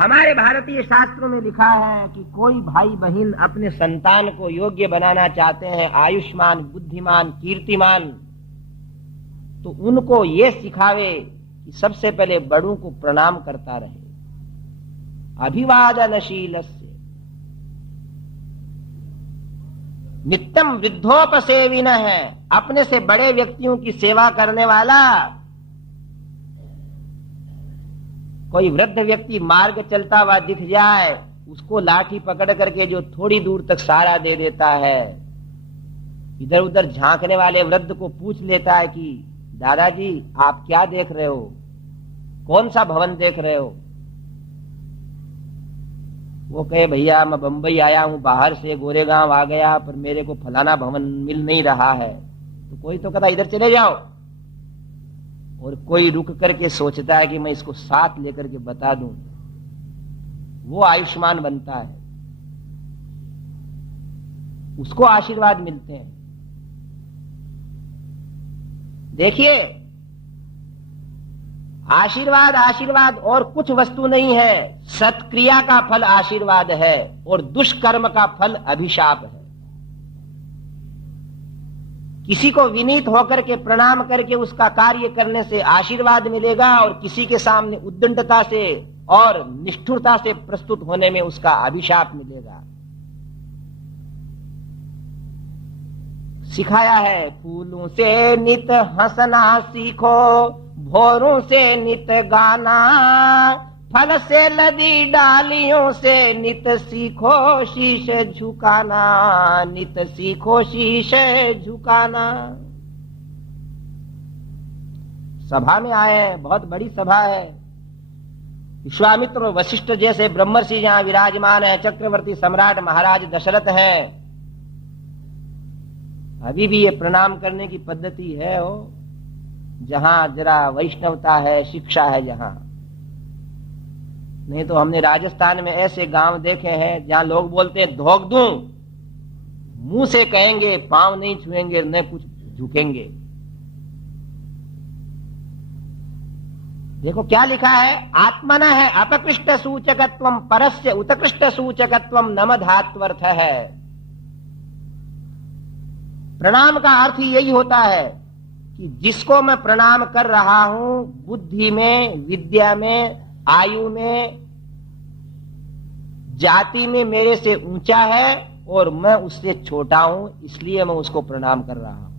हमारे भारतीय शास्त्रों में लिखा है कि कोई भाई बहन अपने संतान को योग्य बनाना चाहते हैं, आयुष्मान, बुद्धिमान, कीर्तिमान, तो उनको ये सिखावे कि सबसे पहले बड़ों को प्रणाम करता रहे। अभिवादनशीलस्य नित्यम वृद्धोपसेविनः है, अपने से बड़े व्यक्तियों की सेवा करने वाला। कोई वृद्ध व्यक्ति मार्ग चलता हुआ दिख जाए, उसको लाठी पकड़ करके जो थोड़ी दूर तक सहारा दे देता है, इधर उधर झांकने वाले वृद्ध को पूछ लेता है कि दादाजी आप क्या देख रहे हो, कौन सा भवन देख रहे हो? वो कहे भैया मैं बंबई आया हूं, बाहर से गोरेगांव आ गया, पर मेरे को फलाना भवन मिल नहीं रहा है। तो कोई तो कहता इधर चले जाओ, और कोई रुक करके सोचता है कि मैं इसको साथ लेकर के बता दूं, वो आयुष्मान बनता है, उसको आशीर्वाद मिलते हैं। देखिए, आशीर्वाद आशीर्वाद और कुछ वस्तु नहीं है। सत्क्रिया का फल आशीर्वाद है और दुष्कर्म का फल अभिशाप है। किसी को विनीत होकर के प्रणाम करके उसका कार्य करने से आशीर्वाद मिलेगा, और किसी के सामने उद्दंडता से और निष्ठुरता से प्रस्तुत होने में उसका अभिशाप मिलेगा। सिखाया है, फूलों से नित हंसना सीखो, भौरों से नित गाना, फल से लदी डालियों से नित सीखो शीश झुकाना, नित सीखो शीश झुकाना। सभा में आए हैं, बहुत बड़ी सभा है। विश्वामित्र और वशिष्ठ जैसे ब्रह्मर्षि जहां विराजमान है, चक्रवर्ती सम्राट महाराज दशरथ हैं। अभी भी ये प्रणाम करने की पद्धति है हो, जहां जरा वैष्णवता है, शिक्षा है जहां। नहीं तो हमने राजस्थान में ऐसे गांव देखे हैं जहां लोग बोलते हैं धोख दूं, मुंह से कहेंगे, पांव नहीं छुएंगे, न कुछ झुकेंगे। देखो क्या लिखा है, आत्मन है अपकृष्ट सूचकत्वम परस्य उत्कृष्ट सूचकत्वम नमधात्वर्थ है। प्रणाम का अर्थ ही यही होता है कि जिसको मैं प्रणाम कर रहा हूं, बुद्धि में, विद्या में, आयु में, जाति में मेरे से ऊंचा है और मैं उससे छोटा हूं, इसलिए मैं उसको प्रणाम कर रहा हूं।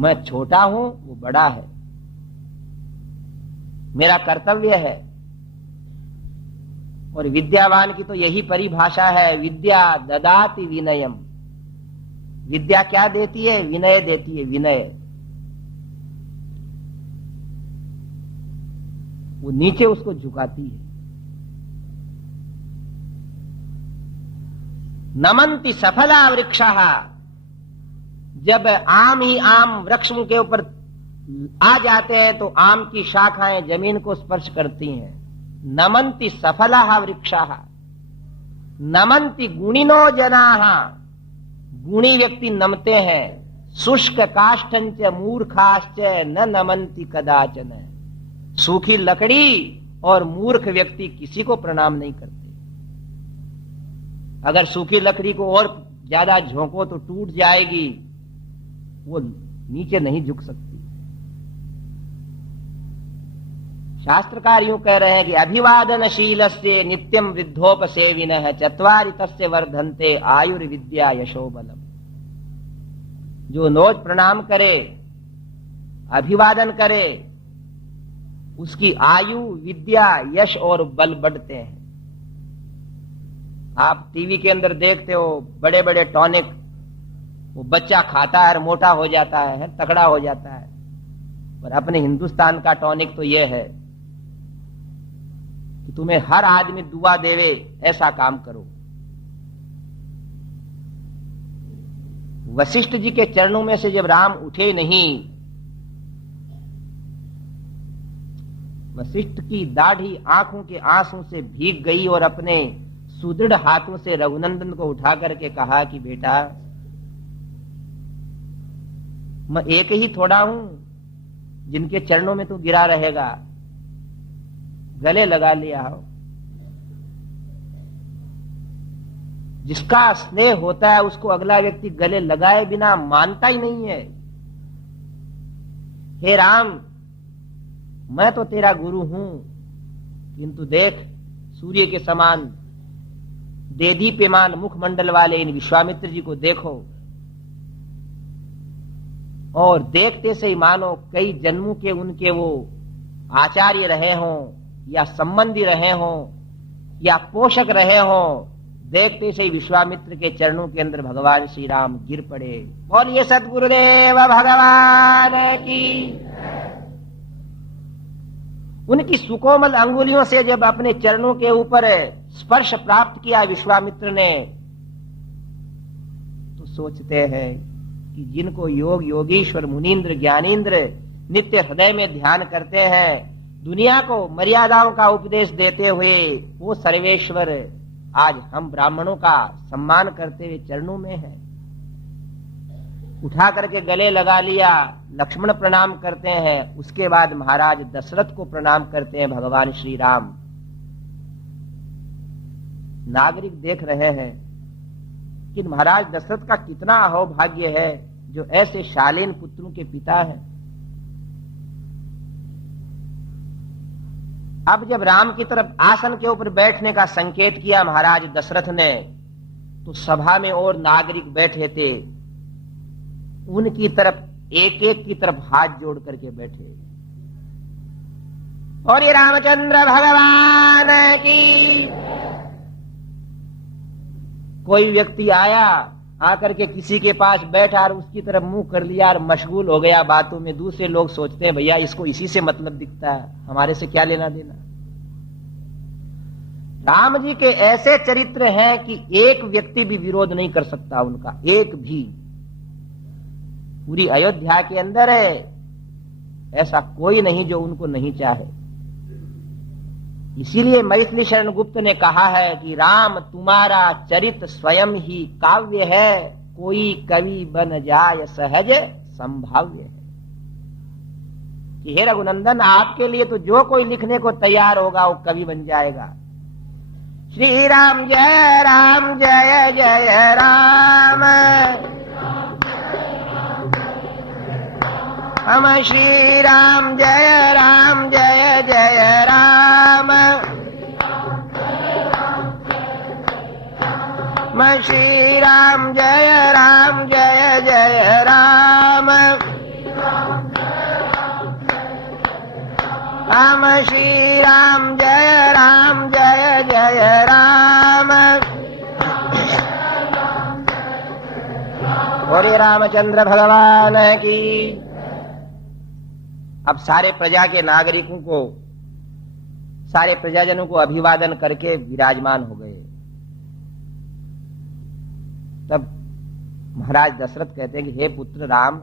मैं छोटा हूं, वो बड़ा है, मेरा कर्तव्य है। और विद्यावान की तो यही परिभाषा है, विद्या ददाति विनयम। विद्या क्या देती है? विनय देती है, विनय। वो नीचे उसको झुकाती है। नमन्ति सफला वृक्षः, जब आम ही आम वृक्ष के ऊपर आ जाते हैं तो आम की शाखाएं जमीन को स्पर्श करती हैं। नमन्ति सफला वृक्षः, नमन्ति गुणिनो जनाः, गुणी व्यक्ति नमते हैं। शुष्क काष्ठंच मूर्खाश्च न नमन्ति कदाचन, सूखी लकड़ी और मूर्ख व्यक्ति किसी को प्रणाम नहीं करते। अगर सूखी लकड़ी को और ज्यादा झोंको तो टूट जाएगी, वो नीचे नहीं झुक सकती। शास्त्रकार यूं कह रहे हैं कि अभिवादनशीलस्य नित्यम वृद्धोपसेविनः चत्वारि तस्य वर्धन्ते आयुर्विद्या यशोबलम। जो रोज प्रणाम करे, अभिवादन करे, उसकी आयु, विद्या, यश और बल बढ़ते हैं। आप टीवी के अंदर देखते हो बड़े बड़े टॉनिक, वो बच्चा खाता है और मोटा हो जाता है, तगड़ा हो जाता है। पर अपने हिंदुस्तान का टॉनिक तो यह है कि तुम्हें हर आदमी दुआ देवे, ऐसा काम करो। वशिष्ठ जी के चरणों में से जब राम उठे नहीं, वशिष्ठ की दाढ़ी आंखों के आंसू से भीग गई और अपने सुदृढ़ हाथों से रघुनंदन को उठा करके कहा कि बेटा, मैं एक ही थोड़ा हूं जिनके चरणों में तू गिरा रहेगा। गले लगा लिया हो। जिसका स्नेह होता है उसको अगला व्यक्ति गले लगाए बिना मानता ही नहीं है। हे राम, मैं तो तेरा गुरु हूं, किंतु देख सूर्य के समान देदीप्यमान मुखमंडल वाले इन विश्वामित्र जी को देखो, और देखते से ही मानो कई जन्मों के उनके वो आचार्य रहे हों या संबंधी रहे हों या पोषक रहे हों। देखते से ही विश्वामित्र के चरणों के अंदर भगवान श्री राम गिर पड़े। और ये सद्गुरुदेव भगवान की। उनकी सुकोमल अंगुलियों से जब अपने चरणों के ऊपर स्पर्श प्राप्त किया विश्वामित्र ने, तो सोचते हैं कि जिनको योग योगीश्वर मुनीन्द्र ज्ञानीन्द्र नित्य हृदय में ध्यान करते हैं, दुनिया को मर्यादाओं का उपदेश देते हुए वो सर्वेश्वर आज हम ब्राह्मणों का सम्मान करते हुए चरणों में है। उठा करके गले लगा लिया, लक्ष्मण प्रणाम करते हैं, उसके बाद महाराज दशरथ को प्रणाम करते हैं भगवान श्री राम। नागरिक देख रहे हैं कि महाराज दशरथ का कितना अहोभाग्य है जो ऐसे शालीन पुत्रों के पिता हैं। अब जब राम की तरफ आसन के ऊपर बैठने का संकेत किया महाराज दशरथ ने, तो सभा में और नागरिक बैठे थे, उनकी तरफ एक एक की तरफ हाथ जोड़ करके बैठे। और ये रामचंद्र भगवान की। कोई व्यक्ति आया, आकर के किसी के पास बैठा और उसकी तरफ मुंह कर लिया और मशगूल हो गया बातों में। दूसरे लोग सोचते हैं भैया इसको इसी से मतलब दिखता है, हमारे से क्या लेना देना। राम जी के ऐसे चरित्र हैं कि एक व्यक्ति भी विरोध नहीं कर सकता उनका, एक भी। पूरी अयोध्या के अंदर है ऐसा कोई नहीं जो उनको नहीं चाहे। इसीलिए मैथिली शरण गुप्त ने कहा है कि राम तुम्हारा चरित स्वयं ही काव्य है, कोई कवि बन जाय सहज संभाव्य है। कि हे रघुनंदन, आपके लिए तो जो कोई लिखने को तैयार होगा वो कवि बन जाएगा। श्री राम जय जय राम, हम श्री राम जय जय राम, हम श्री राम जय जय राम, हम श्री राम जय जय राम। और ये रामचंद्र भगवान की। अब सारे प्रजा के नागरिकों को, सारे प्रजाजनों को अभिवादन करके विराजमान हो गए। तब महाराज दशरथ कहते हैं कि हे पुत्र राम,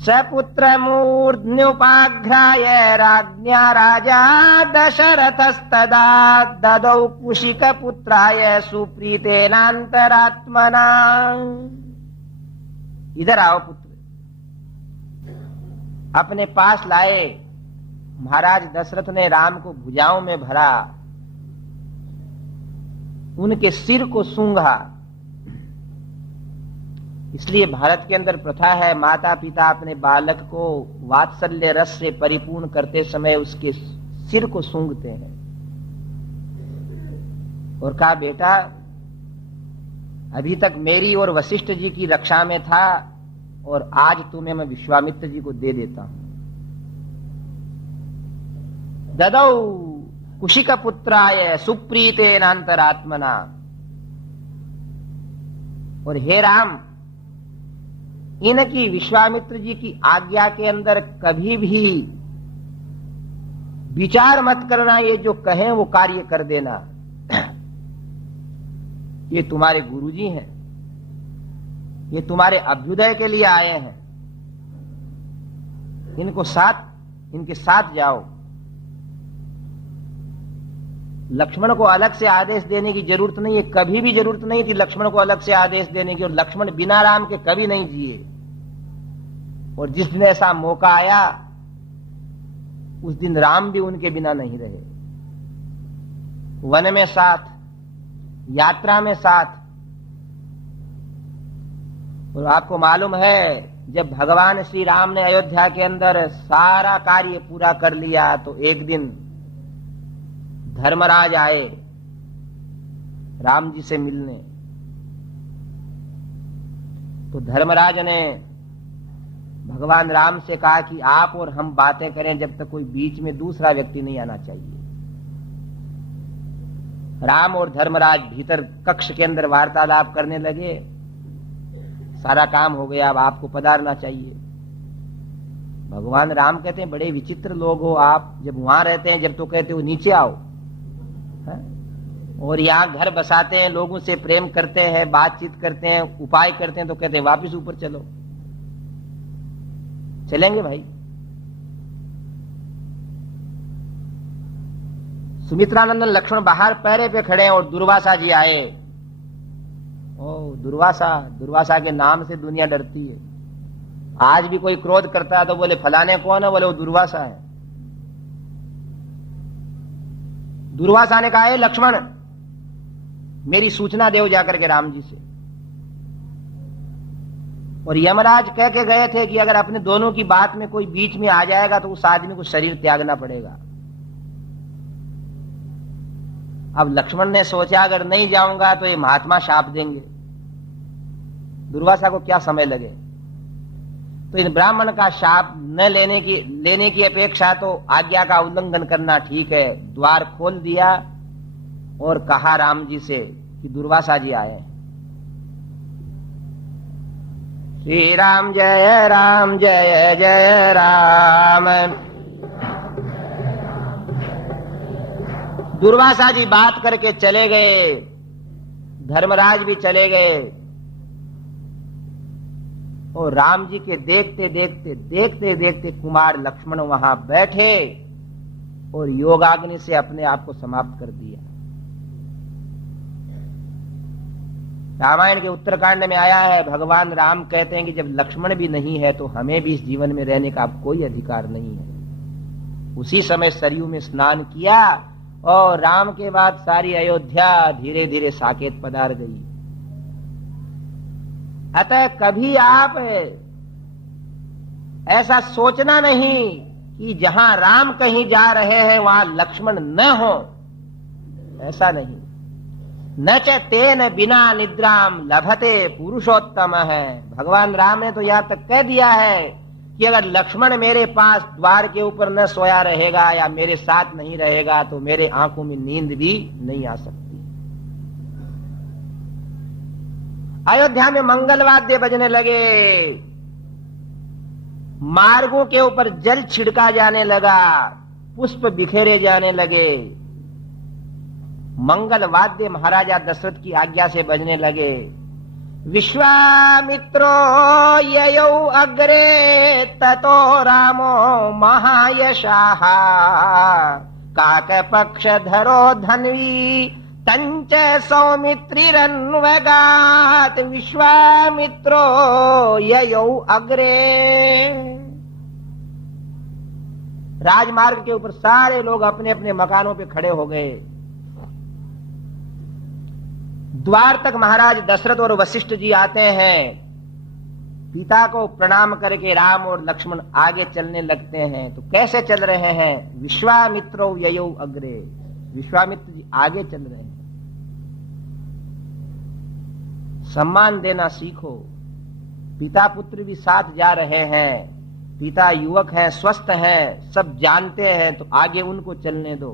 सपुत्र मूर्ध्न्युपाघ्राय राज्ञा राजा दशरथस्तदा ददौ कुशिक पुत्राय सुप्रीतेनांतरात्मना। इधर आओ पुत्र। अपने पास लाए महाराज दशरथ ने राम को भुजाओं में भरा, उनके सिर को सूंघा। इसलिए भारत के अंदर प्रथा है, माता पिता अपने बालक को वात्सल्य रस से परिपूर्ण करते समय उसके सिर को सूंघते हैं और कहा बेटा अभी तक मेरी और वशिष्ठ जी की रक्षा में था और आज तुम्हें मैं विश्वामित्र जी को दे देता हूं। ददौ कुशिक पुत्राय सुप्रीतेनांतरात्मना। और हे राम, इनकी विश्वामित्र जी की आज्ञा के अंदर कभी भी विचार मत करना, ये जो कहें वो कार्य कर देना। ये तुम्हारे गुरुजी हैं, ये तुम्हारे अभ्युदय के लिए आए हैं, इनके साथ जाओ। लक्ष्मण को अलग से आदेश देने की जरूरत नहीं है, कभी भी जरूरत नहीं थी लक्ष्मण को अलग से आदेश देने की, और लक्ष्मण बिना राम के कभी नहीं जिए। और जिस दिन ऐसा मौका आया उस दिन राम भी उनके बिना नहीं रहे। वन में साथ, यात्रा में साथ। और आपको मालूम है जब भगवान श्री राम ने अयोध्या के अंदर सारा कार्य पूरा कर लिया तो एक दिन धर्मराज आए राम जी से मिलने। तो धर्मराज ने भगवान राम से कहा कि आप और हम बातें करें जब तक कोई बीच में दूसरा व्यक्ति नहीं आना चाहिए। राम और धर्मराज भीतर कक्ष के अंदर वार्तालाप करने लगे। सारा काम हो गया, अब आपको पधारना चाहिए। भगवान राम कहते हैं बड़े विचित्र लोग हो आप, जब वहां रहते हैं जब तो कहते हो नीचे आओ, है? और यहां घर बसाते हैं, लोगों से प्रेम करते हैं, बातचीत करते हैं, उपाय करते हैं तो कहते हैं वापिस ऊपर चलो। चलेंगे भाई। सुमित्रानंदन लक्ष्मण बाहर पैरे पे खड़े हैं और दुर्वासा जी आए। ओ दुर्वासा के नाम से दुनिया डरती है। आज भी कोई क्रोध करता है तो बोले फलाने कौन है, बोले वो दुर्वासा है। दुर्वासा ने कहा है लक्ष्मण मेरी सूचना देव जाकर के राम जी से। और यमराज कह के गए थे कि अगर अपने दोनों की बात में कोई बीच में आ जाएगा तो उस आदमी को शरीर त्यागना पड़ेगा। अब लक्ष्मण ने सोचा अगर नहीं जाऊंगा तो ये महात्मा शाप देंगे, दुर्वासा को क्या समय लगे। तो इन ब्राह्मण का शाप न लेने की अपेक्षा तो आज्ञा का उल्लंघन करना ठीक है। द्वार खोल दिया और कहा राम जी से कि दुर्वासा जी आए। श्री राम जय जय राम। दुर्वासा जी बात करके चले गए, धर्मराज भी चले गए। और राम जी के देखते देखते कुमार लक्ष्मण वहां बैठे और योगाग्नि से अपने आप को समाप्त कर दिया। रामायण के उत्तरकांड में आया है, भगवान राम कहते हैं कि जब लक्ष्मण भी नहीं है तो हमें भी इस जीवन में रहने का कोई अधिकार नहीं है। उसी समय सरयू में स्नान किया और राम के बाद सारी अयोध्या धीरे धीरे साकेत पधार गई। अतः कभी आप ऐसा सोचना नहीं कि जहां राम कहीं जा रहे हैं वहां लक्ष्मण न हो, ऐसा नहीं। न च तेन बिना निद्राम लभते पुरुषोत्तम है। भगवान राम ने तो यहां तक कह दिया है कि अगर लक्ष्मण मेरे पास द्वार के ऊपर न सोया रहेगा या मेरे साथ नहीं रहेगा तो मेरे आंखों में नींद भी नहीं आ सकती। अयोध्या में मंगलवाद्य बजने लगे, मार्गों के ऊपर जल छिड़का जाने लगा, पुष्प बिखेरे जाने लगे। मंगल वाद्य महाराजा दशरथ की आज्ञा से बजने लगे। विश्वामित्रो ययौ अग्रे ततो रामो महायशाः काकपक्षधरो धन्वी तंच सौमित्रिरन्वगात्। विश्वामित्रो ययौ अग्रे। राजमार्ग के ऊपर सारे लोग अपने अपने मकानों पे खड़े हो गए। द्वार तक महाराज दशरथ और वशिष्ठ जी आते हैं। पिता को प्रणाम करके राम और लक्ष्मण आगे चलने लगते हैं। तो कैसे चल रहे हैं? विश्वामित्रो ययौ अग्रे। विश्वामित्र जी आगे चल रहे हैं। सम्मान देना सीखो। पिता पुत्र भी साथ जा रहे हैं। पिता युवक हैं, स्वस्थ हैं, सब जानते हैं, तो आगे उनको चलने दो।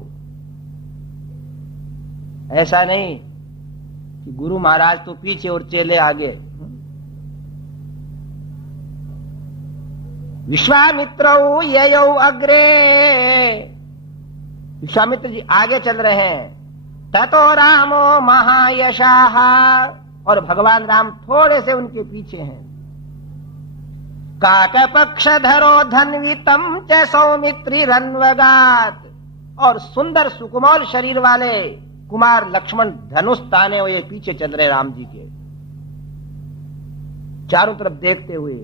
ऐसा नहीं कि गुरु महाराज तो पीछे और चेले आगे। विश्वामित्रौ ययौ अग्रे। विश्वामित्र जी आगे चल रहे हैं। ततो रामो महायशाः। और भगवान राम थोड़े से उनके पीछे हैं। काकपक्षधरो धन्वितम च सौमित्रिरन्वगात्। और सुंदर सुकुमार शरीर वाले कुमार लक्ष्मण धनुष ताने हुए पीछे चल रहे राम जी के, चारों तरफ देखते हुए।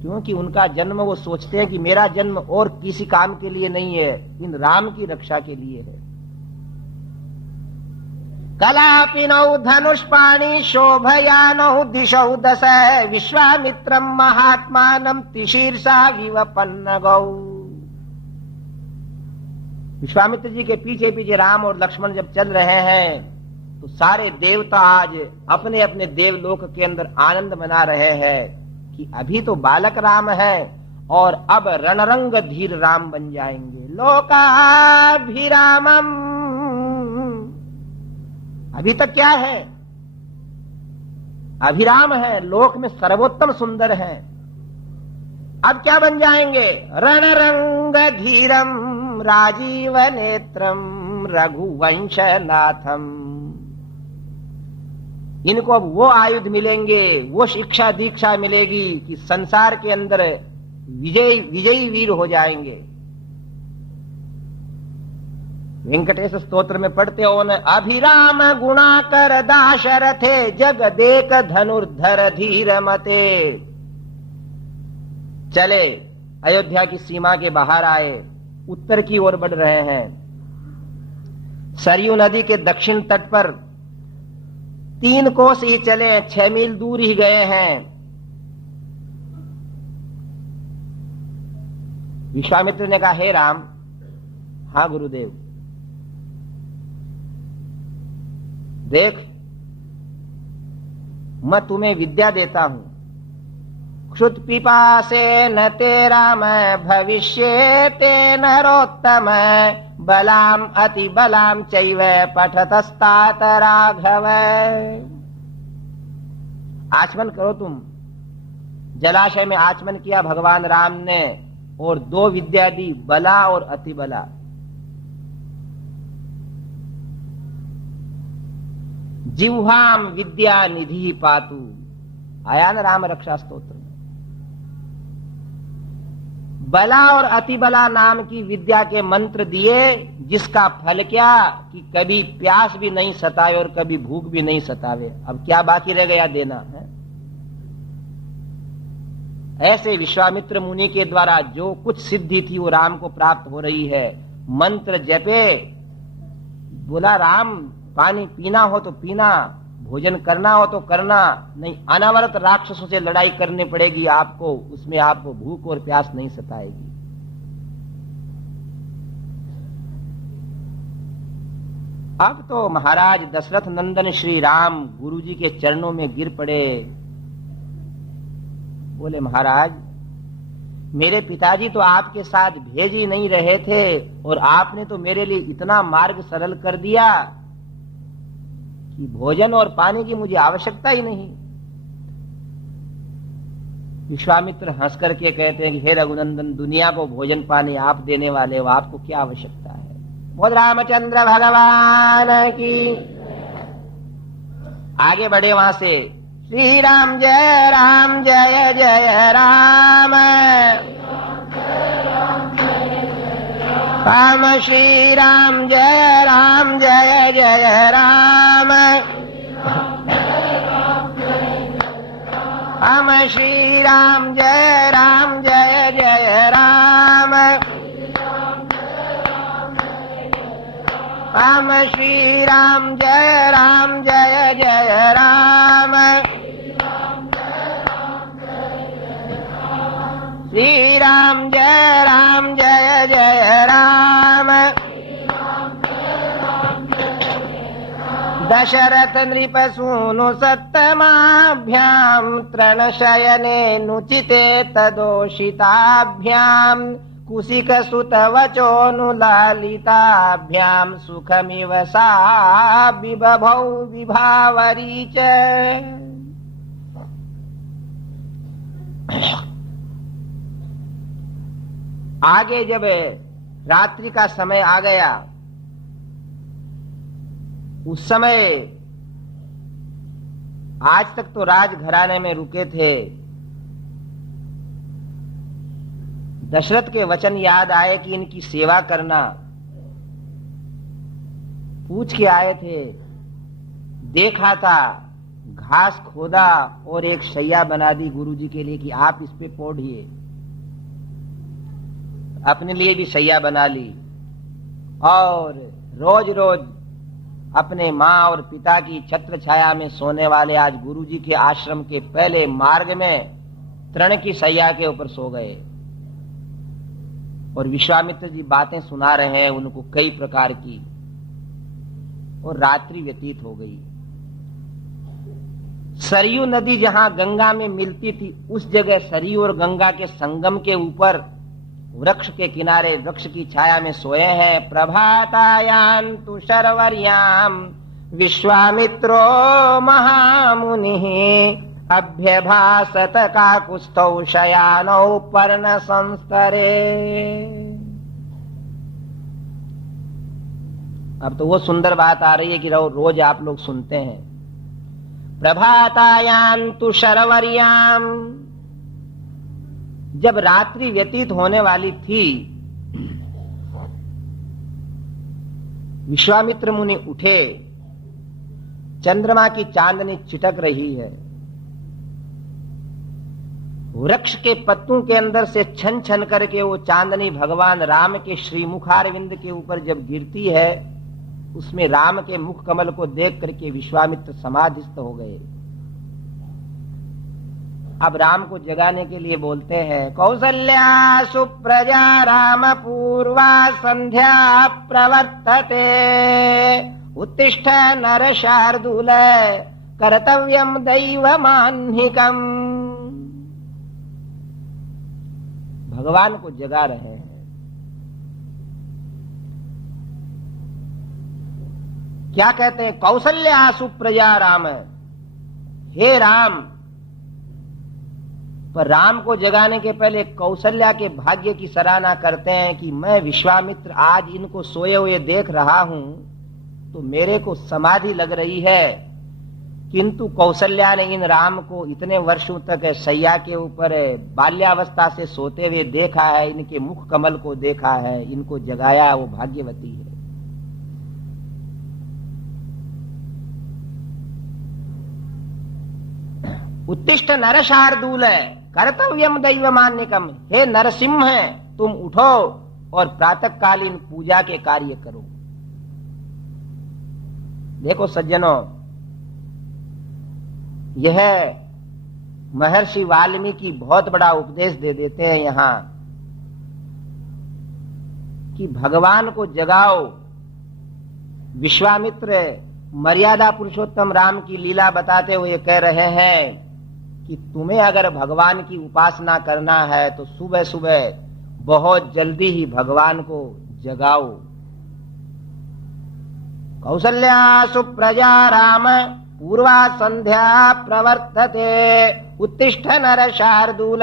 क्योंकि उनका जन्म वो सोचते हैं कि मेरा जन्म और किसी काम के लिए नहीं है, इन राम की रक्षा के लिए है। कलापिनौ धनुष्पाणि शोभयानौ दिशौ दश विश्वामित्रं महात्मानं तिशीर्षा विवपन्नगौ। विश्वामित्र जी के पीछे पीछे राम और लक्ष्मण जब चल रहे हैं तो सारे देवता आज अपने अपने देवलोक के अंदर आनंद मना रहे हैं कि अभी तो बालक राम है और अब रणरंग धीर राम बन जाएंगे। लोकाभिरामम, अभी तक क्या है, अभिराम है, लोक में सर्वोत्तम सुंदर है, अब क्या बन जाएंगे, रणरंग धीरम राजीव नेत्रम रघुवंशनाथम। इनको अब वो आयुध मिलेंगे, वो शिक्षा दीक्षा मिलेगी कि संसार के अंदर विजयी वीर हो जाएंगे। वेंकटेश स्तोत्र में पढ़ते हो न, अभिराम गुणाकर दाशरथे जग देख धनुर्धर धीर मते। चले अयोध्या की सीमा के बाहर आए, उत्तर की ओर बढ़ रहे हैं। सरयू नदी के दक्षिण तट पर 3 कोस ही चले, 6 मील दूर ही गए हैं। विश्वामित्र ने कहा, हे राम। हाँ गुरुदेव। देख, मैं तुम्हें विद्या देता हूं। क्षुत पिपासे न तेरा मैं भविष्य ते नरोत्तम बलाम अति बलाम चैव पठतस्तात राघव। आचमन करो तुम। जलाशय में आचमन किया भगवान राम ने और 2 विद्या दी, बला और अति बला। जिह्वाम विद्या निधि पातु, आया न राम रक्षा स्तोत्र में। बला और अति बला नाम की विद्या के मंत्र दिए, जिसका फल क्या कि कभी प्यास भी नहीं सतावे और कभी भूख भी नहीं सतावे। अब क्या बाकी रह गया देना है। ऐसे विश्वामित्र मुनि के द्वारा जो कुछ सिद्धि थी वो राम को प्राप्त हो रही है। मंत्र जपे, बोला राम पानी पीना हो तो पीना, भोजन करना हो तो करना, नहीं अनवरत राक्षसों से लड़ाई करनी पड़ेगी आपको, उसमें आपको भूख और प्यास नहीं सताएगी। अब तो महाराज दशरथ नंदन श्री राम गुरु जी के चरणों में गिर पड़े। बोले महाराज, मेरे पिताजी तो आपके साथ भेज ही नहीं रहे थे और आपने तो मेरे लिए इतना मार्ग सरल कर दिया कि भोजन और पानी की मुझे आवश्यकता ही नहीं। विश्वामित्र हंस करके कहते हैं कि हे रघुनंदन, दुनिया को भोजन पानी आप देने वाले हो, आपको क्या आवश्यकता है। बोल रामचंद्र भगवान की। आगे बढ़े वहां से, श्री राम जय जय राम, राम श्री राम जय जय राम, राम श्री राम जय जय राम, राम श्री राम जय जय राम, श्री राम जय जय राम। दशरथ नृप सूनु सत्तमाभ्याम तृणशयने नुचिते तदोषिताभ्याम कुशिक सुत वचोनुलालिताभ्याम सुखमिव सा विबभौ विभावरी च। आगे जब रात्रि का समय आ गया, उस समय आज तक तो राजघराने में रुके थे। दशरथ के वचन याद आए कि इनकी सेवा करना। पूछ के आए थे, देखा था घास खोदा और एक शैया बना दी गुरुजी के लिए कि आप इस पे पौढ़िए। अपने लिए भी शैया बना ली और रोज रोज अपने माँ और पिता की छत्र छाया में सोने वाले आज गुरुजी के आश्रम के पहले मार्ग में तृण की शैया के ऊपर सो गए। और विश्वामित्र जी बातें सुना रहे हैं उनको कई प्रकार की, और रात्रि व्यतीत हो गई। सरयू नदी जहां गंगा में मिलती थी उस जगह सरयू और गंगा के संगम के ऊपर वृक्ष के किनारे वृक्ष की छाया में सोए हैं। प्रभातायान्तु शर्वर्याम विश्वामित्रो महामुनिः अभ्यभासत काकुस्थौ शयानौ पर्ण संस्तरे। अब तो वो सुंदर बात आ रही है कि रोज आप लोग सुनते हैं। प्रभातायान्तु शर्वर्याम, जब रात्रि व्यतीत होने वाली थी, विश्वामित्र मुनि उठे। चंद्रमा की चांदनी चिटक रही है। वृक्ष के पत्तों के अंदर से छन छन करके वो चांदनी भगवान राम के श्रीमुखारविंद के ऊपर जब गिरती है, उसमें राम के मुख कमल को देख करके विश्वामित्र समाधिस्थ हो गए। अब राम को जगाने के लिए बोलते हैं, कौसल्या सुप्रजा राम पूर्वा संध्या प्रवर्तते उत्तिष्ठ नर शार्दूल कर्तव्यम दैवमान्हिकम्। भगवान को जगा रहे हैं। क्या कहते हैं? कौसल्या सुप्रजा राम, हे राम। पर राम को जगाने के पहले कौशल्या के भाग्य की सराहना करते हैं कि मैं विश्वामित्र आज इनको सोए हुए देख रहा हूं तो मेरे को समाधि लग रही है, किंतु कौशल्या ने इन राम को इतने वर्षों तक शैया के ऊपर बाल्यावस्था से सोते हुए देखा है, इनके मुख कमल को देखा है, इनको जगाया, वो भाग्यवती है। उत्तिष्ठ नर शार्दूल कर्तव्यम दैवमान्यकम, हे नरसिंह तुम उठो और प्रातःकालीन पूजा के कार्य करो। देखो सज्जनों, यह महर्षि वाल्मीकि बहुत बड़ा उपदेश दे देते हैं यहां कि भगवान को जगाओ। विश्वामित्र मर्यादा पुरुषोत्तम राम की लीला बताते हुए कह रहे हैं कि तुम्हें अगर भगवान की उपासना करना है तो सुबह सुबह बहुत जल्दी ही भगवान को जगाओ। कौसल्या सुप्रजा राम पूर्वा संध्या प्रवर्तते उत्तिष्ठ नर शार्दूल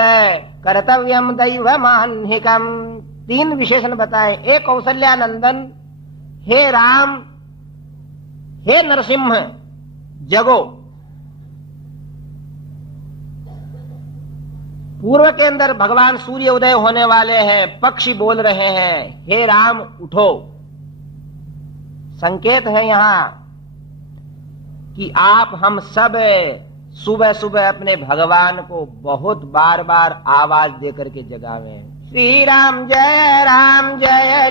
कर्तव्यम दैवमान्हिकम्। 3 विशेषण बताए। एक कौसल्या नंदन, हे राम, हे नरसिंह जगो। पूर्व के अंदर भगवान सूर्य उदय होने वाले हैं, पक्षी बोल रहे हैं, हे राम उठो। संकेत है यहां कि आप हम सब सुबह सुबह अपने भगवान को बहुत बार बार आवाज देकर के जगावे। श्री राम जय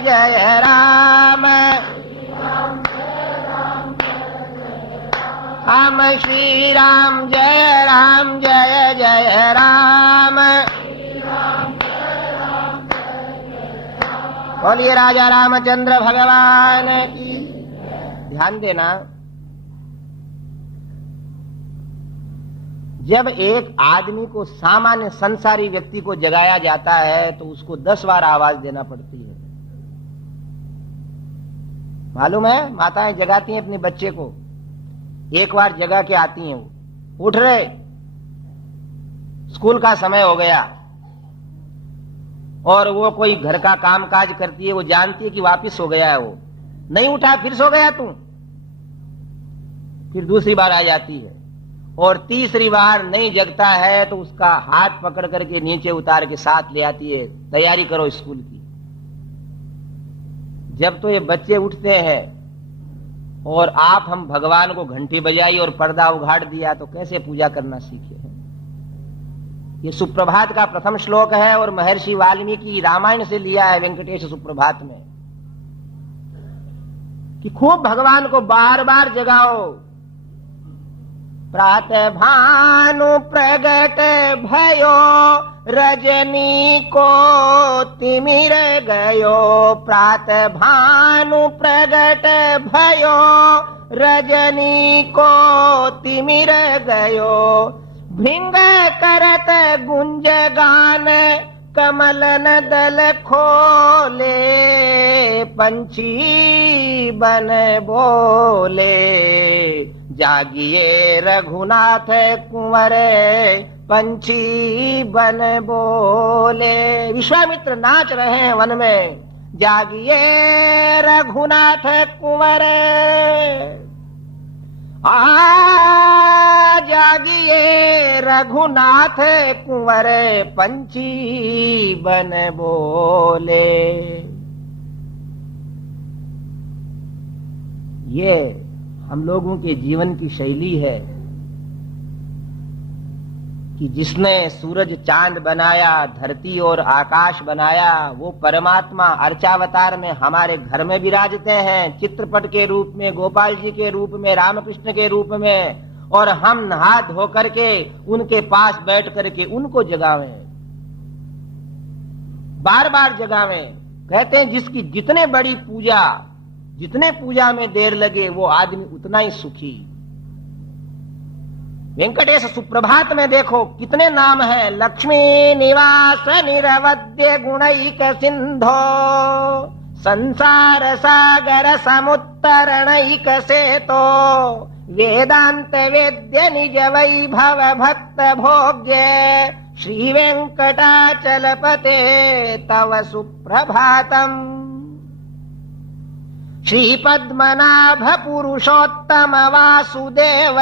जय राम, हम श्री राम जय जय राम। बोलिए राजा रामचंद्र भगवान की। ध्यान देना, जब एक आदमी को, सामान्य संसारी व्यक्ति को जगाया जाता है तो उसको 10 बार आवाज देना पड़ती है। मालूम है, माताएं जगाती हैं अपने बच्चे को, एक बार जगा के आती हैं, वो उठ रहे, स्कूल का समय हो गया, और वो कोई घर का काम काज करती है, वो जानती है कि वापिस हो गया है, वो नहीं उठा, फिर सो गया तू, फिर दूसरी बार आ जाती है, और तीसरी बार नहीं जगता है तो उसका हाथ पकड़ करके नीचे उतार के साथ ले आती है, तैयारी करो स्कूल की। जब तो ये बच्चे उठते हैं और आप हम भगवान को घंटी बजाई और पर्दा उघाड़ दिया तो कैसे पूजा करना सीखे हैं? ये सुप्रभात का प्रथम श्लोक है और महर्षि वाल्मीकि रामायण से लिया है वेंकटेश सुप्रभात में, कि खूब भगवान को बार बार जगाओ। प्रातः भानु प्रगट भयो, रजनी को तिमिर गयो। प्रातः भानु प्रगट भयो, रजनी को तिमिर गयो। भृंग करत गुंज गान, कमलन दल खोले। पंछी बन बोले, जागिए रघुनाथ कुंवर। पंछी बन बोले। विश्वामित्र नाच रहे हैं वन में, जागिए रघुनाथ कुंवर। जागिए रघुनाथ कुंवर, पंछी बन बोले। ये हम लोगों के जीवन की शैली है कि जिसने सूरज चांद बनाया, धरती और आकाश बनाया, वो परमात्मा अर्चावतार में हमारे घर में विराजते हैं, चित्रपट के रूप में, गोपाल जी के रूप में, रामकृष्ण के रूप में, और हम नहा धो करके उनके पास बैठ करके उनको जगावें, बार बार जगावें। कहते हैं जिसकी जितने बड़ी पूजा, जितने पूजा में देर लगे वो आदमी उतना ही सुखी। वेंकटेश सुप्रभात में देखो कितने नाम हैं। लक्ष्मी निवास निरवध्य गुणैक सिंधो, संसार सागर समुत्तरणैक सेतो। वेदांत वेद्य निज वैभव भक्त भोग्य, श्री वेंकटाचलपते तव सुप्रभातम्। श्री पद्मनाभ पुरुषोत्तम वासुदेव,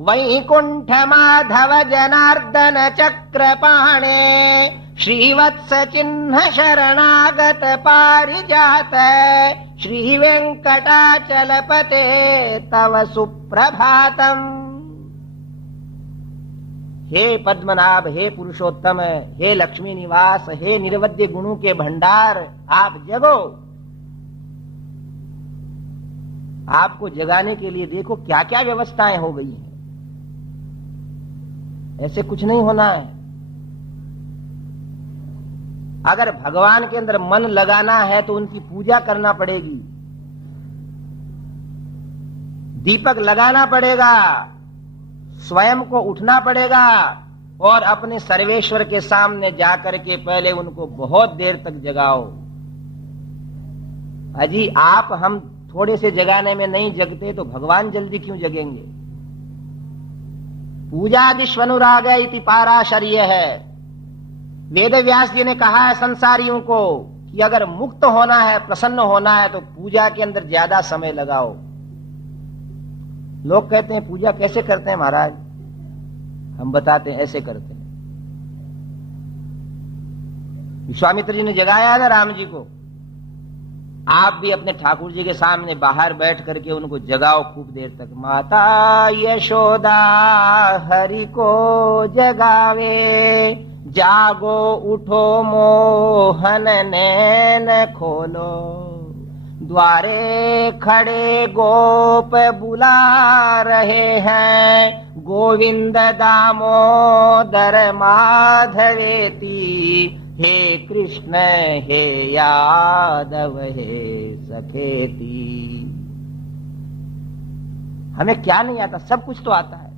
वैकुंठ माधव जनार्दन चक्रपाणे। श्रीवत्स चिन्ह शरणागत पारिजात, श्री वेंकटाचलपते तव सुप्रभातम्। हे पद्मनाभ, हे पुरुषोत्तम, हे लक्ष्मी निवास, हे निरवध्य गुणों के भंडार, आप जगो। आपको जगाने के लिए देखो क्या क्या व्यवस्थाएं हो गई हैं। ऐसे कुछ नहीं होना है। अगर भगवान के अंदर मन लगाना है तो उनकी पूजा करना पड़ेगी, दीपक लगाना पड़ेगा, स्वयं को उठना पड़ेगा और अपने सर्वेश्वर के सामने जाकर के पहले उनको बहुत देर तक जगाओ। अजी आप हम थोड़े से जगाने में नहीं जगते तो भगवान जल्दी क्यों जगेंगे? पूजादिश्वनुराग इति पाराशर्य है। वेद व्यास जी ने कहा है संसारियों को कि अगर मुक्त होना है, प्रसन्न होना है तो पूजा के अंदर ज्यादा समय लगाओ। लोग कहते हैं पूजा कैसे करते हैं महाराज? हम बताते हैं ऐसे करते हैं। विश्वामित्र जी ने जगाया है ना राम जी को, आप भी अपने ठाकुर जी के सामने बाहर बैठ करके उनको जगाओ खूब देर तक। माता यशोदा हरि को जगावे, जागो उठो मोहन नैन खोलो। द्वारे खड़े गोप बुला रहे हैं, गोविंद दामोदर माधवेती। हे कृष्ण हे यादव हे सखेती। हमें क्या नहीं आता? सब कुछ तो आता है,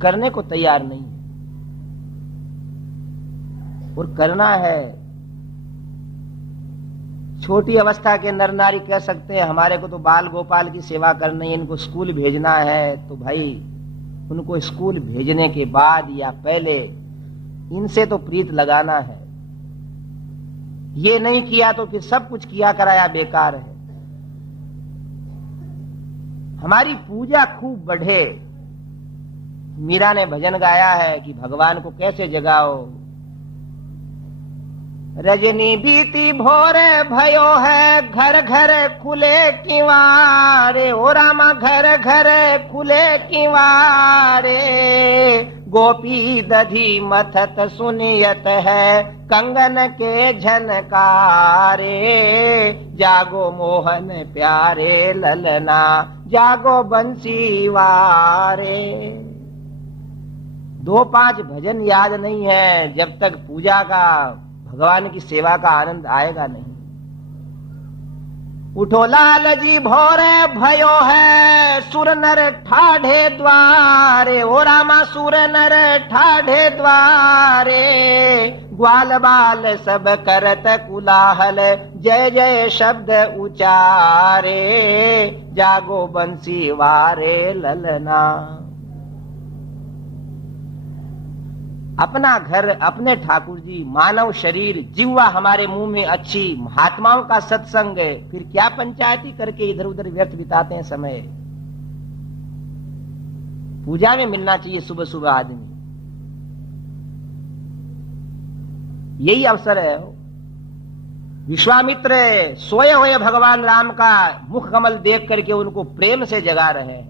करने को तैयार नहीं है। और करना है। छोटी अवस्था के नर नारी कह सकते हैं हमारे को तो बाल गोपाल की सेवा करनी है, इनको स्कूल भेजना है, तो भाई उनको स्कूल भेजने के बाद या पहले इनसे तो प्रीत लगाना है। ये नहीं किया तो फिर सब कुछ किया कराया बेकार है। हमारी पूजा खूब बढ़े। मीरा ने भजन गाया है कि भगवान को कैसे जगाओ। रजनी बीती भोरे भयो है, घर घर खुले किवारे, ओ रामा घर घर खुले किवारे। गोपी दधी मथत सुनियत है, कंगन के झनकारे। जागो मोहन प्यारे ललना, जागो बंसी वारे। 2-5 भजन याद नहीं है जब तक पूजा का, भगवान की सेवा का आनंद आएगा नहीं। उठो लाल जी भोरे भयो है, सुर नर ठाढ़े द्वारे, ओ रामा सुर नर ठाढ़े द्वारे। ग्वाल बाल सब करत कुलाहल, जय जय शब्द उचारे। जागो बंसी वारे ललना। अपना घर, अपने ठाकुर जी, मानव शरीर, जिह्वा हमारे मुंह में अच्छी, महात्माओं का सत्संग है, फिर क्या पंचायती करके इधर उधर व्यर्थ बिताते हैं समय। पूजा में मिलना चाहिए सुबह सुबह आदमी, यही अवसर है। विश्वामित्र सोए हुए भगवान राम का मुख कमल देख करके उनको प्रेम से जगा रहे हैं।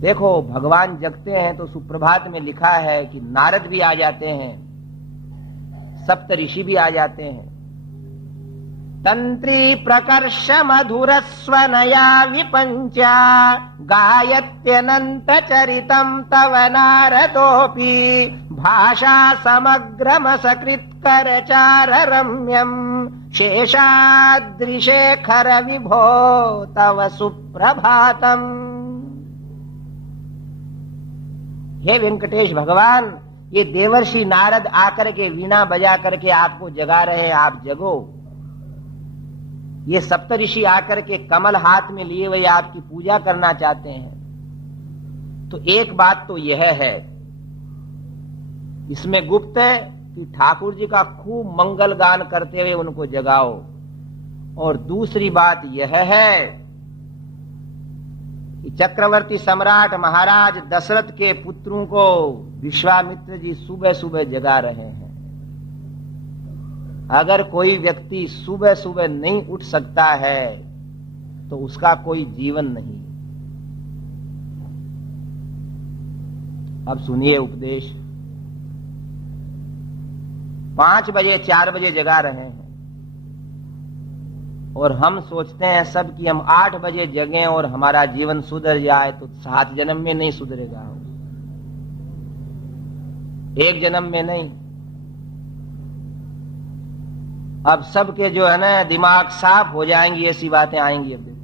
देखो भगवान जगते हैं तो सुप्रभात में लिखा है कि नारद भी आ जाते हैं, सप्त ऋषि भी आ जाते हैं। तंत्री प्रकर्ष मधुर स्वनया विपंचा, गायत्यनंत चरितम तव नारदोपि। भाषा समग्रम सकृत करचार रम्यम, शेषाद्रिशेखर विभो तव सुप्रभातम। हे वेंकटेश भगवान, ये देवर्षि नारद आकर के वीणा बजा करके आपको जगा रहे हैं, आप जगो। ये सप्तऋषि आकर के कमल हाथ में लिए हुए आपकी पूजा करना चाहते हैं। तो एक बात तो यह है इसमें गुप्त है कि ठाकुर जी का खूब मंगल गान करते हुए उनको जगाओ। और दूसरी बात यह है कि चक्रवर्ती सम्राट महाराज दशरथ के पुत्रों को विश्वामित्र जी सुबह सुबह जगा रहे हैं। अगर कोई व्यक्ति सुबह सुबह नहीं उठ सकता है तो उसका कोई जीवन नहीं। अब सुनिए उपदेश। 5 बजे 4 बजे जगा रहे हैं और हम सोचते हैं सब कि हम 8 बजे जगें और हमारा जीवन सुधर जाए। तो 7 जन्म में नहीं सुधरेगा, 1 जन्म में नहीं। अब सबके जो है ना दिमाग साफ हो जाएंगी, ऐसी बातें आएंगी। अब देखो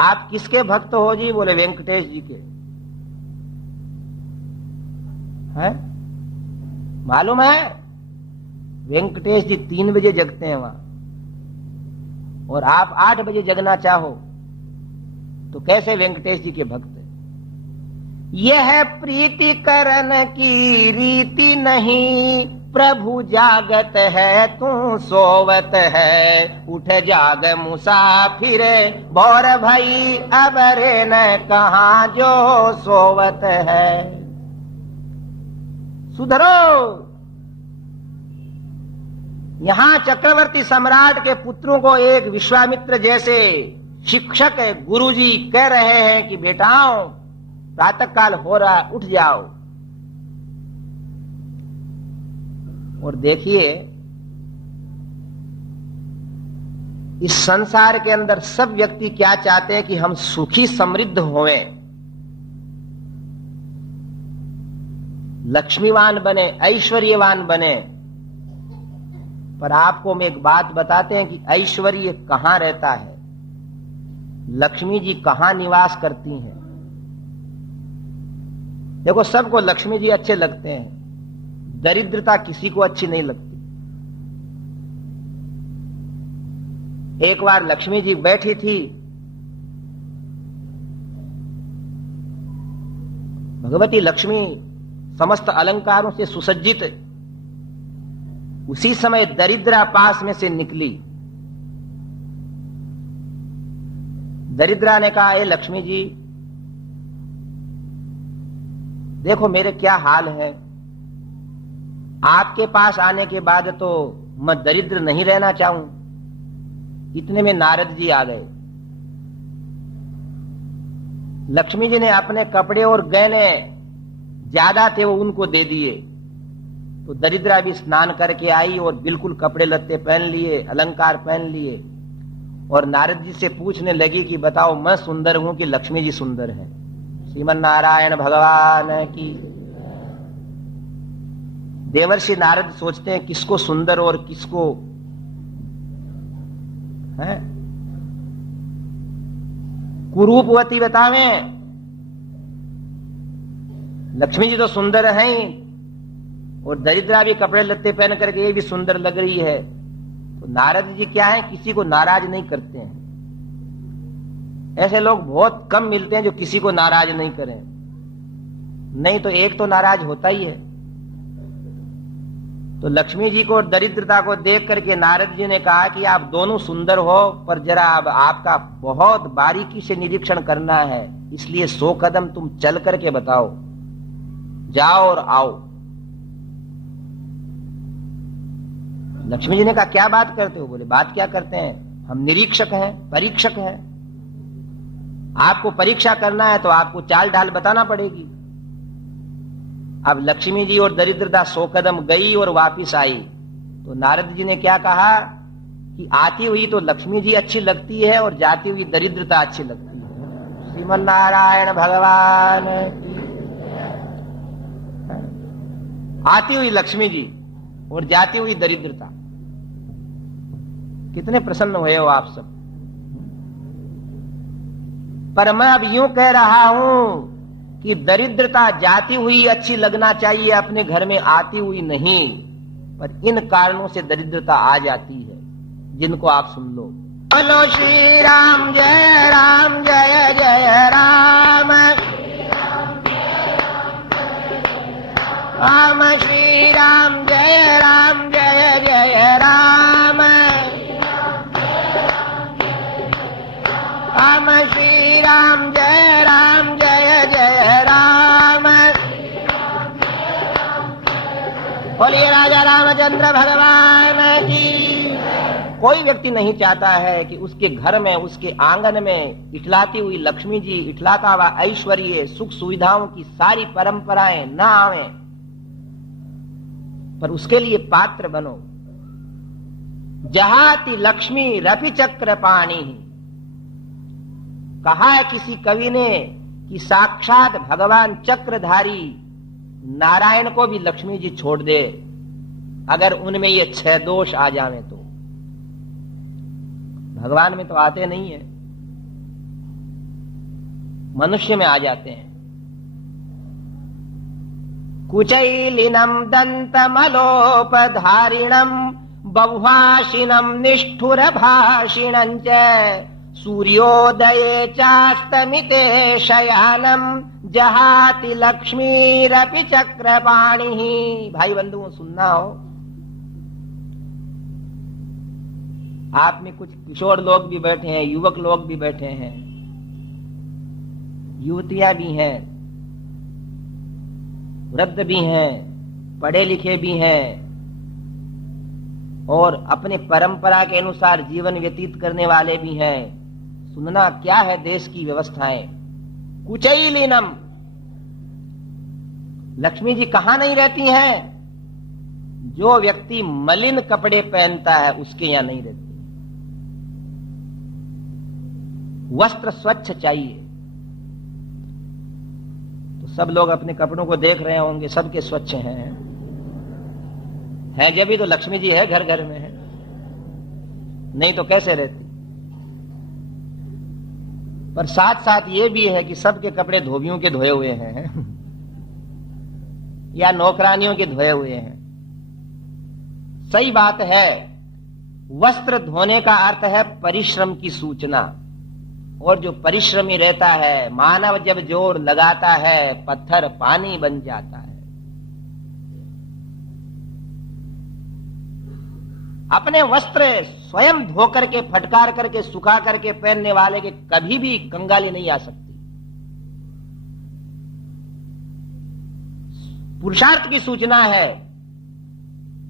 आप किसके भक्त हो जी? बोले वेंकटेश जी के। है मालूम है वेंकटेश जी 3 बजे जगते हैं वहां, और आप 8 बजे जगना चाहो तो कैसे वेंकटेश जी के भक्त? यह प्रीति करन की रीति नहीं, प्रभु जागत है तू सोवत है। उठ जाग मुसाफिर भोर भई, अब रे न कहां जो सोवत है। सुधरो। यहां चक्रवर्ती सम्राट के पुत्रों को एक विश्वामित्र जैसे शिक्षक गुरुजी कह रहे हैं कि बेटाओं प्रातः काल हो रहा, उठ जाओ। और देखिए इस संसार के अंदर सब व्यक्ति क्या चाहते हैं कि हम सुखी समृद्ध होवें, लक्ष्मीवान बने, ऐश्वर्यवान बने। पर आपको हम एक बात बताते हैं कि ऐश्वर्य कहां रहता है, लक्ष्मी जी कहां निवास करती हैं। देखो सबको लक्ष्मी जी अच्छे लगते हैं, दरिद्रता किसी को अच्छी नहीं लगती। एक बार लक्ष्मी जी बैठी थी, भगवती लक्ष्मी समस्त अलंकारों से सुसज्जित, उसी समय दरिद्रा पास में से निकली। दरिद्रा ने कहा, ए लक्ष्मी जी, देखो मेरे क्या हाल है, आपके पास आने के बाद तो मैं दरिद्र नहीं रहना चाहूं। इतने में नारद जी आ गए। लक्ष्मी जी ने अपने कपड़े और गहने ज्यादा थे वो उनको दे दिए, तो दरिद्रा भी स्नान करके आई और बिल्कुल कपड़े लत्ते पहन लिए, अलंकार पहन लिए, और नारद जी से पूछने लगी कि बताओ मैं सुंदर हूं कि लक्ष्मी जी सुंदर है। श्रीमन नारायण भगवान की। देवर्षि नारद सोचते हैं किसको सुंदर और किसको है कुरूपवती बतावें। लक्ष्मी जी तो सुंदर हैं और दरिद्रा भी कपड़े लत्ते पहन करके ये भी सुंदर लग रही है। तो नारद जी क्या है, किसी को नाराज नहीं करते हैं। ऐसे लोग बहुत कम मिलते हैं जो किसी को नाराज नहीं करें, नहीं तो एक तो नाराज होता ही है। तो लक्ष्मी जी को और दरिद्रता को देख करके नारद जी ने कहा कि आप दोनों सुंदर हो, पर जरा अब आपका बहुत बारीकी से निरीक्षण करना है, इसलिए 100 कदम तुम चल करके बताओ, जाओ और आओ। लक्ष्मी जी ने कहा क्या बात करते हो? बोले बात क्या करते हैं, हम निरीक्षक हैं, परीक्षक हैं। आपको परीक्षा करना है तो आपको चाल ढाल बताना पड़ेगी। अब लक्ष्मी जी और दरिद्रता 100 कदम गई और वापिस आई, तो नारद जी ने क्या कहा कि आती हुई तो लक्ष्मी जी अच्छी लगती है और जाती हुई दरिद्रता अच्छी लगती है। श्रीमन नारायण भगवान की। आती हुई लक्ष्मी जी और जाती हुई दरिद्रता। कितने प्रसन्न हुए हो आप सब। पर मैं अब यूं कह रहा हूं कि दरिद्रता जाती हुई अच्छी लगना चाहिए, अपने घर में आती हुई नहीं। पर इन कारणों से दरिद्रता आ जाती है जिनको आप सुन लो। बोलो श्री राम जय राम, जय जय राम। राम श्री राम जय राम, जय जय राम। राम श्री राम जय राम, जय जय राम। बोलिए राजा रामचंद्र भगवान की। कोई व्यक्ति नहीं चाहता है कि उसके घर में, उसके आंगन में इठलाती हुई लक्ष्मी जी, इठलाता हुआ ऐश्वर्य, सुख सुविधाओं की सारी परंपराएं न आवे, पर उसके लिए पात्र बनो। जहाति लक्ष्मी रपि चक्र पाणी। कहा है किसी कवि ने कि साक्षात भगवान चक्रधारी नारायण को भी लक्ष्मी जी छोड़ दे अगर उनमें ये 6 दोष आ जावे तो। भगवान में तो आते नहीं है, मनुष्य में आ जाते हैं। कुचैलिनम दंतमलोपधारिणम बहुभाषिणम निष्ठुर भाषिणं च सूर्योदये चास्तमिते शयानम जहाति लक्ष्मीरपि चक्रपाणि। भाई बंधुओं सुनना हो, आप में कुछ किशोर लोग भी बैठे हैं, युवक लोग भी बैठे हैं, युवतियां भी हैं, वृद्ध भी हैं, पढ़े लिखे भी हैं और अपने परंपरा के अनुसार जीवन व्यतीत करने वाले भी हैं। सुनना क्या है देश की व्यवस्थाएं। कुचैलिनम, लक्ष्मी जी कहां नहीं रहती हैं? जो व्यक्ति मलिन कपड़े पहनता है उसके यहां नहीं रहती। वस्त्र स्वच्छ चाहिए। तो सब लोग अपने कपड़ों को देख रहे होंगे, सबके स्वच्छ हैं। है जब भी तो लक्ष्मी जी है, घर घर में है, नहीं तो कैसे रहती। पर साथ साथ ये भी है कि सबके कपड़े धोबियों के धोए हुए हैं या नौकरानियों के धोए हुए हैं। सही बात है, वस्त्र धोने का अर्थ है परिश्रम की सूचना, और जो परिश्रमी रहता है, मानव जब जोर लगाता है पत्थर पानी बन जाता है। अपने वस्त्र स्वयं धो करके, फटकार करके, सुखा करके पहनने वाले के कभी भी कंगाली नहीं आ सकती। पुरुषार्थ की सूचना है।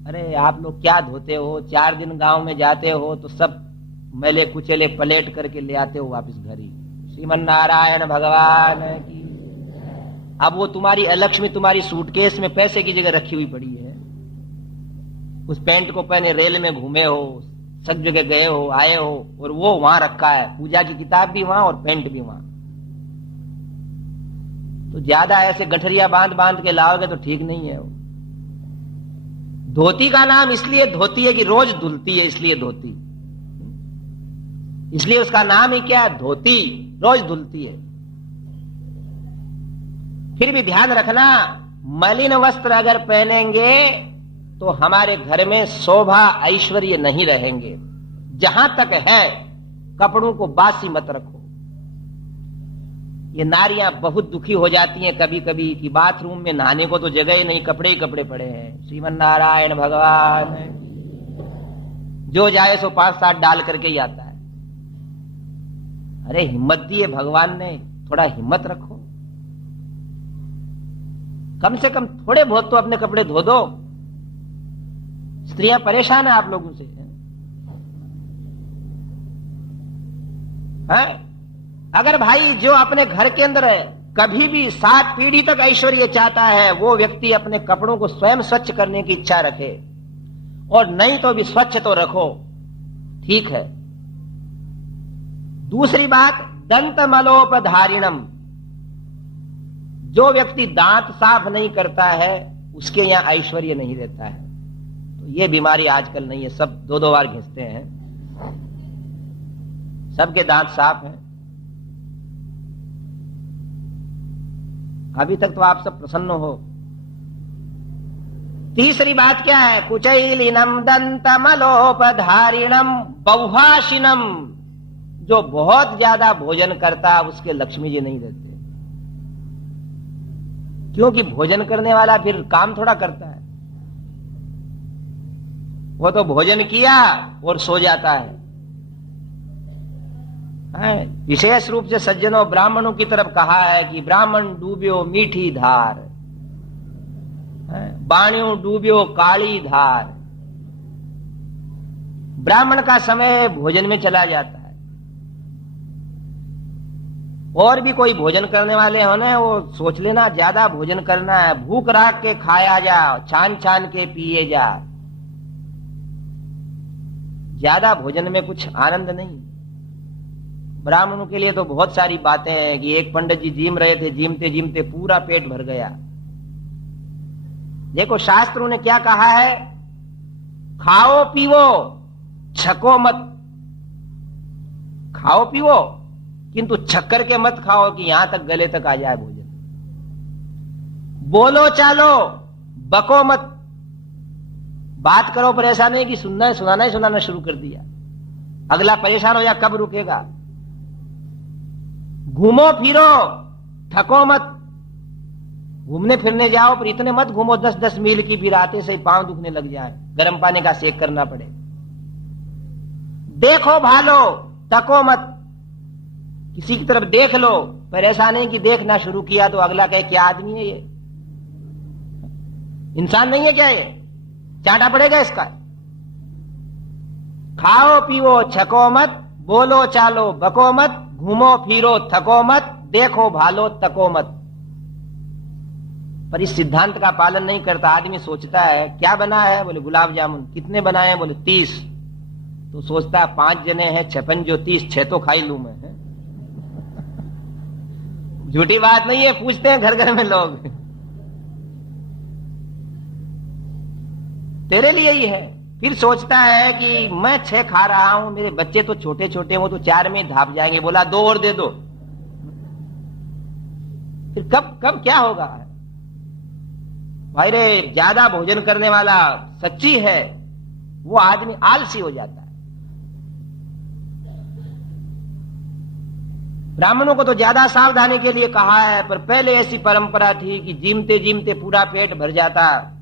अरे आप लोग क्या धोते हो, 4 दिन गांव में जाते हो तो सब मैले कुचले पलेट करके ले आते हो वापस घर ही। श्रीमन नारायण भगवान की। अब वो तुम्हारी अलक्ष्मी तुम्हारी सूटकेस में पैसे की जगह रखी हुई पड़ी है। उस पैंट को पहने रेल में घूमे हो, सब जगह गए हो, आए हो, और वो वहां रखा है। पूजा की किताब भी वहां और पैंट भी वहां। तो ज्यादा ऐसे गठरिया बांध बांध के लाओगे तो ठीक नहीं है। वो धोती का नाम इसलिए धोती है कि रोज धुलती है, इसलिए धोती, इसलिए उसका नाम ही क्या है, धोती, रोज धुलती है। फिर भी ध्यान रखना, मलिन वस्त्र अगर पहनेंगे तो हमारे घर में शोभा ऐश्वर्य नहीं रहेंगे। जहां तक है कपड़ों को बासी मत रखो। ये नारियां बहुत दुखी हो जाती हैं कभी कभी कि बाथरूम में नहाने को तो जगह ही नहीं, कपड़े ही कपड़े पड़े हैं। श्रीमन नारायण भगवान, जो जाए सो 5-7 डाल करके ही आता है। अरे हिम्मत दी है भगवान ने, थोड़ा हिम्मत रखो। कम से कम थोड़े बहुत तो अपने कपड़े धो दो। स्त्रियां परेशान है आप लोगों से, हैं? अगर भाई जो अपने घर के अंदर है, कभी भी 7 पीढ़ी तक ऐश्वर्य चाहता है, वो व्यक्ति अपने कपड़ों को स्वयं स्वच्छ करने की इच्छा रखे, और नहीं तो भी स्वच्छ तो रखो, ठीक है। दूसरी बात, दंत मलोपधारिणम। जो व्यक्ति दांत साफ नहीं करता है उसके यहां ऐश्वर्य नहीं रहता है। तो ये बीमारी आजकल नहीं है, सब 2-2 बार घिसते हैं, सबके दांत साफ हैं। अभी तक तो आप सब प्रसन्न हो। तीसरी बात क्या है, कुचैलिनम दंतमलोपधारिणम बहुभाषिणम। जो बहुत ज्यादा भोजन करता उसके लक्ष्मी जी नहीं रहते, क्योंकि भोजन करने वाला फिर काम थोड़ा करता है। वो तो भोजन किया और सो जाता है। विशेष रूप से सज्जनों ब्राह्मणों की तरफ कहा है कि ब्राह्मण डूब्यो मीठी धार, बाणियों डूब्यो काली धार। ब्राह्मण का समय भोजन में चला जाता है। और भी कोई भोजन करने वाले हो ना, वो सोच लेना ज्यादा भोजन करना है, भूख राख के खाया जा, छान छान के पिए जा। ज्यादा भोजन में कुछ आनंद नहीं। ब्राह्मणों के लिए तो बहुत सारी बातें हैं कि एक पंडित जी जीम रहे थे, जीमते जीमते पूरा पेट भर गया। देखो शास्त्रों ने क्या कहा है, खाओ पीवो छको मत। खाओ पीवो किंतु छक्कर के मत खाओ कि यहां तक गले तक आ जाए भोजन। बोलो चालो बको मत। बात करो पर ऐसा नहीं कि सुनाना ही सुनाना शुरू कर दिया, अगला परेशान हो जाए, कब रुकेगा। घूमो फिरो थको मत। घूमने फिरने जाओ पर इतने मत घूमो 10-10 मील की, फिर आते से पांव दुखने लग जाए, गर्म पानी का सेक करना पड़े। देखो भालो तको मत। किसी की तरफ देख लो पर ऐसा नहीं कि देखना शुरू किया तो अगला कहे क्या आदमी है ये, इंसान नहीं है क्या ये, चाटा पड़ेगा इसका। खाओ पीओ छको मत, बोलो चालो बको मत, घूमो फिरो थको मत, देखो भालो तको मत। पर इस सिद्धांत का पालन नहीं करता आदमी। सोचता है क्या बना है, बोले गुलाब जामुन। कितने बनाए हैं, बोले 30। तो सोचता है 5 जने हैं, 56 जो 30, 6 तो खाई लू मैं। झूठी बात नहीं है, पूछते हैं घर घर में लोग, तेरे लिए ही है। फिर सोचता है कि मैं 6 खा रहा हूं, मेरे बच्चे तो छोटे छोटे, वो तो 4 में धाप जाएंगे, बोला 2 और दे दो। फिर कब क्या होगा भाई रे। ज्यादा भोजन करने वाला सच्ची है, वो आदमी आलसी हो जाता है। ब्राह्मणों को तो ज्यादा सावधानी के लिए कहा है, पर पहले ऐसी परंपरा थी कि जीमते जीमते पूरा पेट भर जाता।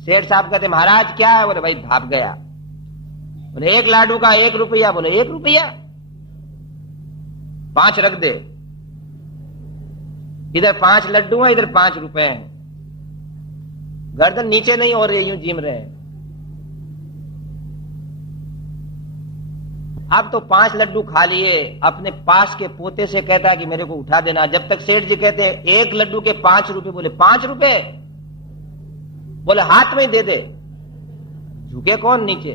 सेठ साहब कहते महाराज क्या है, बोले भाई धाप गया। बोले 1 लाडू का 1 रुपया, बोले 1 रुपया, 5 रख दे। इधर 5 लड्डू हैं, इधर 5 रुपए हैं। गर्दन नीचे नहीं हो रही, यूं झीम रहे हैं। अब तो 5 लड्डू खा लिए, अपने पास के पोते से कहता है कि मेरे को उठा देना। जब तक सेठ जी कहते हैं 1 लड्डू के 5 रुपए, बोले 5 रुपए, बोले हाथ में ही दे दे, झुके कौन नीचे,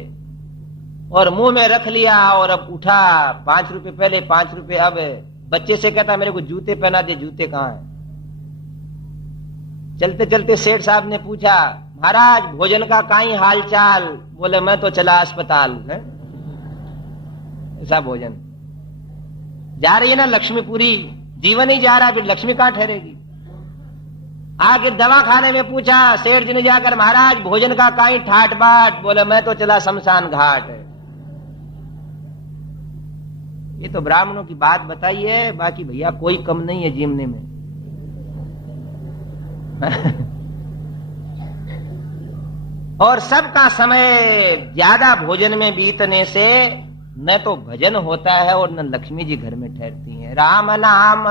और मुंह में रख लिया। और अब उठा, 5 रुपए पहले, 5 रुपए अब। बच्चे से कहता है मेरे को जूते पहना दे, जूते कहां है। चलते चलते सेठ साहब ने पूछा, महाराज भोजन का काई हाल चाल, बोले मैं तो चला अस्पताल है। ऐसा भोजन जा रही है ना लक्ष्मीपुरी, जीवन ही जा रहा है, फिर लक्ष्मी कहां ठहरेगी। आखिर दवा खाने में पूछा सेठ जी ने जाकर, महाराज भोजन का काई ठाट बाट, बोले मैं तो चला शमशान घाट। ये तो ब्राह्मणों की बात बताई है, बाकी भैया कोई कम नहीं है जीवने में। और सबका समय ज्यादा भोजन में बीतने से न तो भजन होता है और न लक्ष्मी जी घर में ठहरती हैं। राम नाम